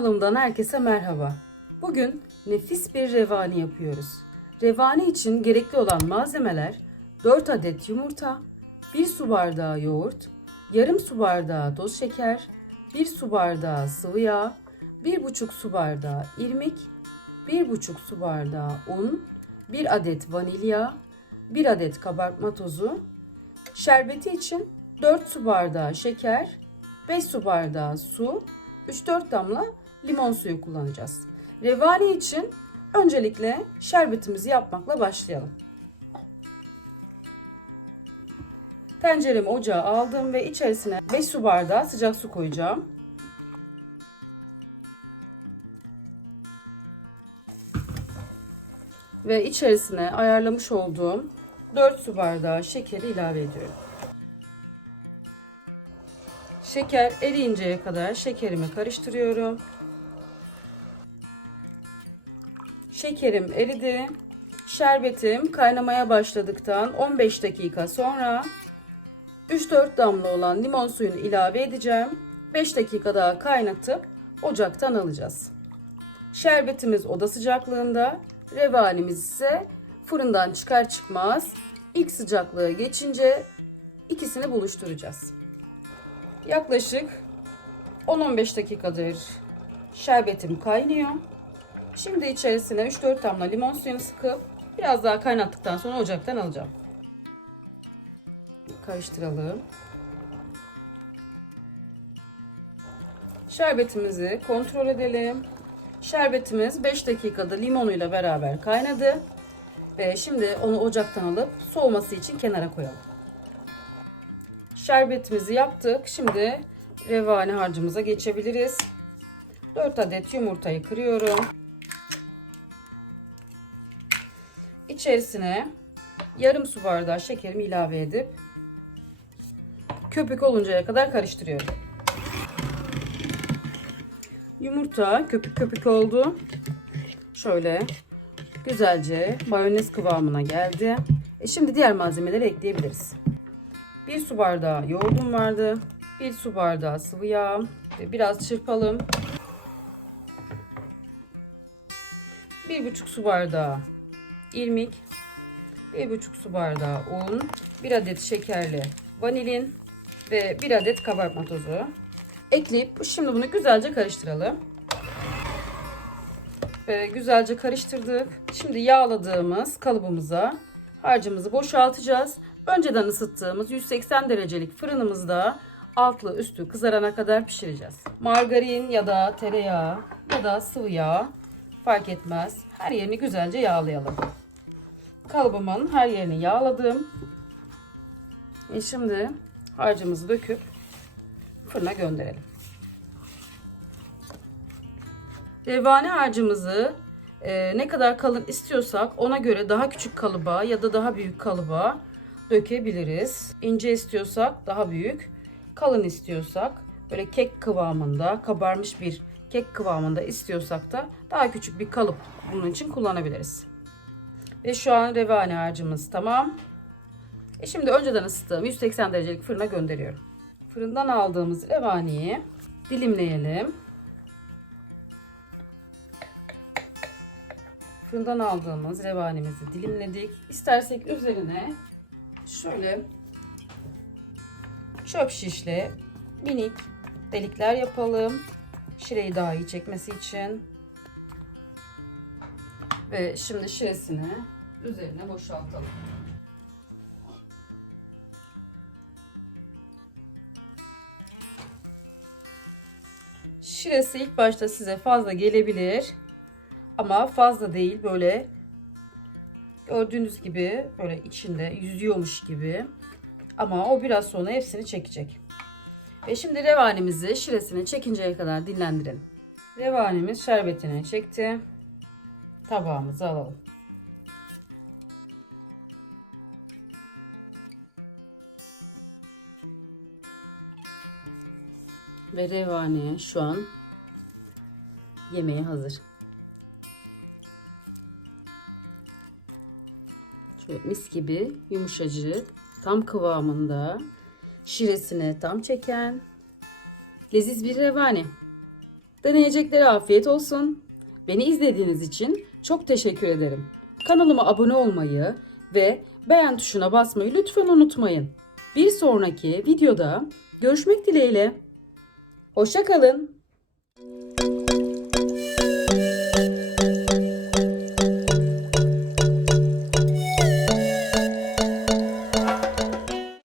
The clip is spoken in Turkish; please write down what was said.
Kanalımdan herkese merhaba. Bugün nefis bir revani yapıyoruz. Revani için gerekli olan malzemeler 4 adet yumurta, 1 su bardağı yoğurt, yarım su bardağı toz şeker, 1 su bardağı sıvı yağ, 1,5 su bardağı irmik, 1,5 su bardağı un, 1 adet vanilya, 1 adet kabartma tozu, şerbeti için 4 su bardağı şeker, 5 su bardağı su, 3-4 damla limon suyu kullanacağız. Revani için öncelikle şerbetimizi yapmakla başlayalım. Tenceremi ocağa aldım ve içerisine 5 su bardağı sıcak su koyacağım. Ve içerisine ayarlamış olduğum 4 su bardağı şekeri ilave ediyorum. Şeker eriyinceye kadar şekerimi karıştırıyorum. Şekerim eridi. Şerbetim kaynamaya başladıktan 15 dakika sonra 3-4 damla olan limon suyunu ilave edeceğim. 5 dakika daha kaynatıp ocaktan alacağız. Şerbetimiz oda sıcaklığında, revanimiz ise fırından çıkar çıkmaz ilk sıcaklığı geçince ikisini buluşturacağız. Yaklaşık 10-15 dakikadır şerbetim kaynıyor. Şimdi içerisine 3-4 damla limon suyunu sıkıp biraz daha kaynattıktan sonra ocaktan alacağım. Karıştıralım. Şerbetimizi kontrol edelim. Şerbetimiz 5 dakikada limonuyla beraber kaynadı. Ve şimdi onu ocaktan alıp soğuması için kenara koyalım. Şerbetimizi yaptık. Şimdi revani harcımıza geçebiliriz. 4 adet yumurtayı kırıyorum. İçerisine yarım su bardağı şekerimi ilave edip köpük oluncaya kadar karıştırıyorum. Yumurta köpük köpük oldu. Şöyle güzelce mayonez kıvamına geldi. E şimdi diğer malzemeleri ekleyebiliriz. 1 su bardağı yoğurdum vardı. 1 su bardağı sıvı yağ biraz çırpalım. 1,5 su bardağı irmik, 1,5 su bardağı un, 1 adet şekerli vanilin ve 1 adet kabartma tozu. Ekleyip şimdi bunu güzelce karıştıralım. Ve güzelce karıştırdık. Şimdi yağladığımız kalıbımıza harcımızı boşaltacağız. Önceden ısıttığımız 180 derecelik fırınımızda altlı üstü kızarana kadar pişireceğiz. Margarin ya da tereyağı ya da sıvı yağ fark etmez. Her yerini güzelce yağlayalım. Kalıbımın her yerini yağladım. E şimdi harcımızı döküp fırına gönderelim. Revani harcımızı e, ne kadar kalın istiyorsak ona göre daha küçük kalıba ya da daha büyük kalıba dökebiliriz. İnce istiyorsak daha büyük, kalın istiyorsak böyle kek kıvamında, kabarmış bir kek kıvamında istiyorsak da daha küçük bir kalıp bunun için kullanabiliriz. Ve şu an revani harcımız tamam. E şimdi önceden ısıttığım 180 derecelik fırına gönderiyorum. Fırından aldığımız revaniyi dilimleyelim. Fırından aldığımız revanimizi dilimledik. İstersek üzerine şöyle çöp şişle minik delikler yapalım. Şireyi daha iyi çekmesi için. Ve şimdi şiresini üzerine boşaltalım. Şiresi ilk başta size fazla gelebilir. Ama fazla değil böyle gördüğünüz gibi böyle içinde yüzüyormuş gibi. Ama o biraz sonra hepsini çekecek. Ve şimdi revanimizi şiresini çekinceye kadar dinlendirelim. Revanimiz şerbetini çekti. Tabağımıza alalım. Ve revani şu an yemeğe hazır. Şöyle mis gibi yumuşacık, tam kıvamında, şiresine tam çeken leziz bir revani. Deneyeceklere afiyet olsun. Beni izlediğiniz için çok teşekkür ederim. Kanalıma abone olmayı ve beğen tuşuna basmayı lütfen unutmayın. Bir sonraki videoda görüşmek dileğiyle. Hoşça kalın.